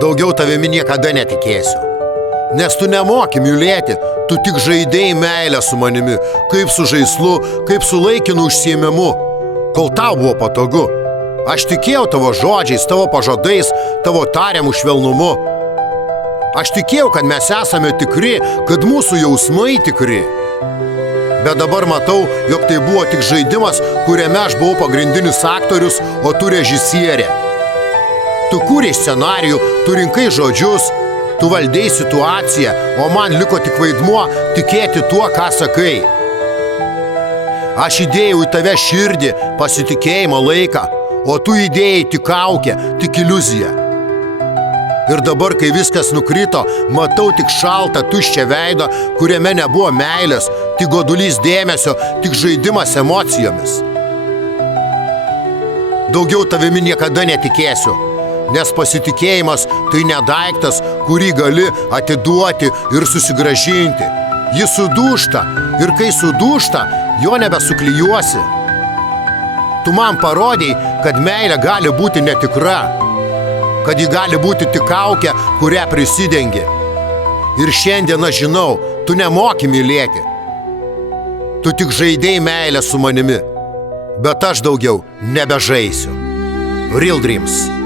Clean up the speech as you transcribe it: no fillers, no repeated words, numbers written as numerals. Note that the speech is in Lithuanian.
Daugiau tavimi niekada netikėsiu. Nes tu nemoki mylėti, tu tik žaidėjai meilę su manimi, kaip su žaislu, kaip su laikinu užsiėmimu, kol tau buvo patogu. Aš tikėjau tavo žodžiais, tavo pažadais, tavo tariamų švelnumu. Aš tikėjau, kad mes esame tikri, kad mūsų jausmai tikri. Bet dabar matau, jog tai buvo tik žaidimas, kuriame aš buvau pagrindinis aktorius, o tu režisierė. Tu kūrei scenarijų, tu rinkai žodžius, tu valdei situaciją, o man liko tik vaidmuo tikėti tuo, ką sakai. Aš įdėjau į tave širdį, pasitikėjimo laiką, o tu įdėjai tik kaukę, tik iliuziją. Ir dabar, kai viskas nukrito, matau tik šaltą, tuščią veidą, kuriame nebuvo meilės, tik godulys dėmesio, tik žaidimas emocijomis. Daugiau tavimi niekada netikėsiu, nes pasitikėjimas tai ne daiktas, kurį gali atiduoti ir susigrąžinti. Jis sudūžta ir kai sudūžta, jo nebesuklijuosi. Tu man parodei, kad meilė gali būti netikra, kad ji gali būti tik kaukė, kurią prisidengi. Ir šiandien aš žinau, tu nemoki mylėti. Tu tik žaidėjai meilę su manimi, bet aš daugiau nebežaisiu. Real Dreams.